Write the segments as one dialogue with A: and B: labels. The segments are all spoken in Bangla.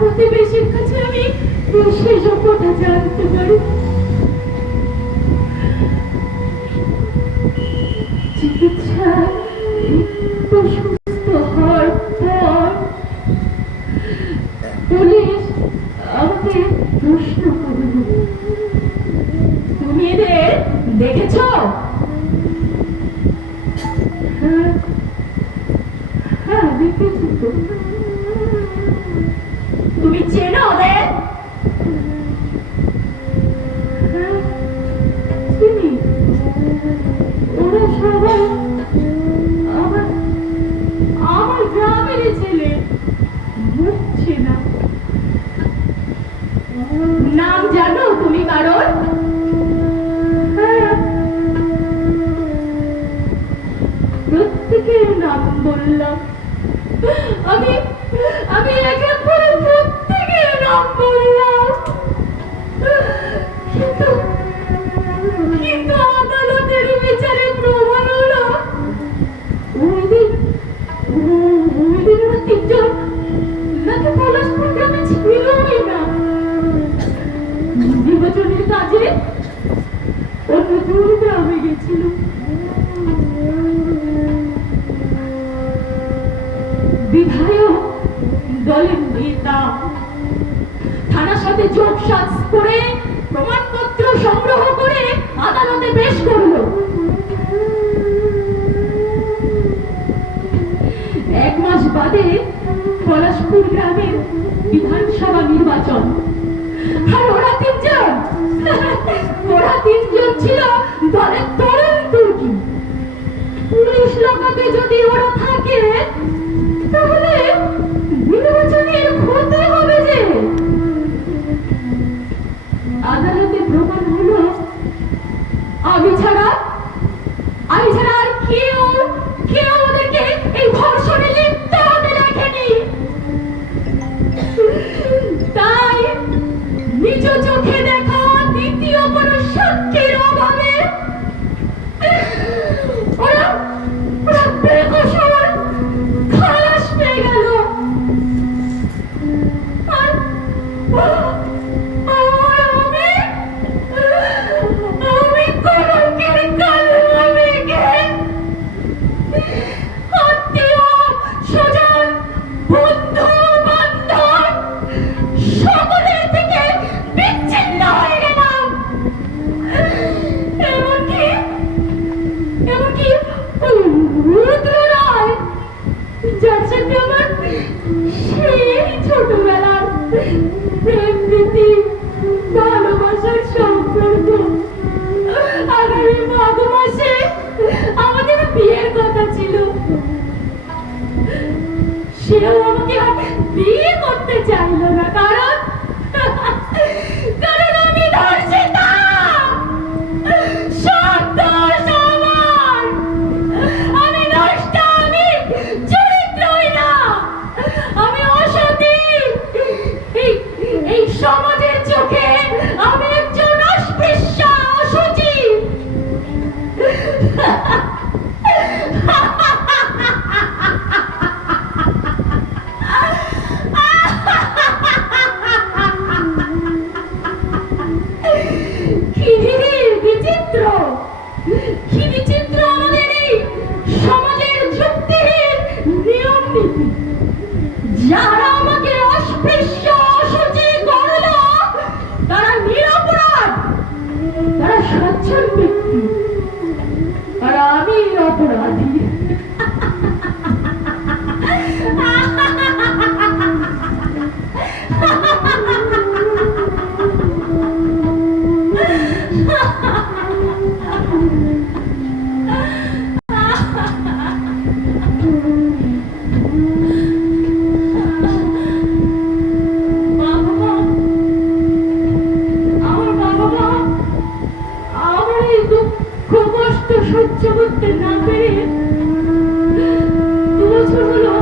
A: প্রতিবেশীর কাছে আমি সুস্থ হওয়ার পর পুলিশ আমাকে প্রশ্ন তুমি দেখেছ হ্যাঁ হ্যাঁ দেখেছি তো তুমি চেনো ওদের? ওরা সবাই আমার আমার ছেলে। বুঝছি না। নাম জানো তুমি কারণ হ্যাঁ। প্রত্যেকের নাম বললাম। আমি আমি এক এক করে প্রত্যেকের নাম বললাম। কিন্তু আদালতের বিচারে প্রমাণ হলো না? নির্বাচনের কাজে অন্য দূর গ্রামে গেছিল বিধায়ক পলাশপুর গ্রামের বিধানসভা নির্বাচন আর ওরা তিনজন ওরা তিনজন ছিল দলের তরুণ তুর্কি পুলিশ লোকাতে যদি ওরা থাকে সেও আমাকে বিয়ে করতে চাইল না, কারণ কারণ আমি ধর্ষিতা! সব দোষ আমার! না! আমি অসতী! এই সমাজের চোখে আমি একজন অস্পৃশ্য সহ্য করতে না পেরে দু বছর হলো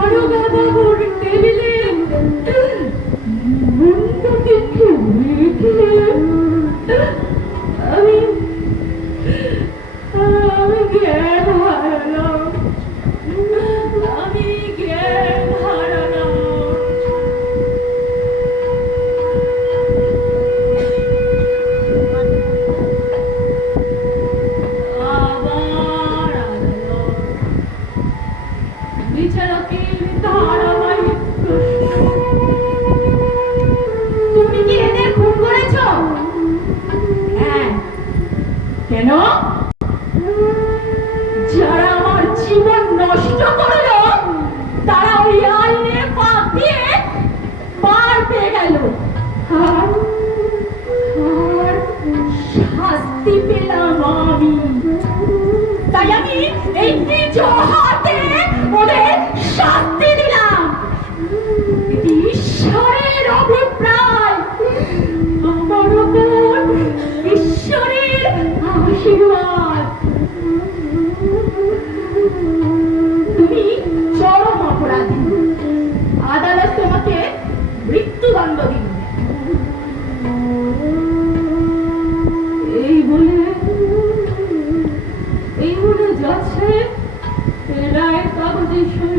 A: Karı baba vur ne bileyim তুমি কি এদের খুন করেছ? হ্যাঁ। কেন? দণ্ড এই বলে এই বলে যাচ্ছে রায় কাগজে সই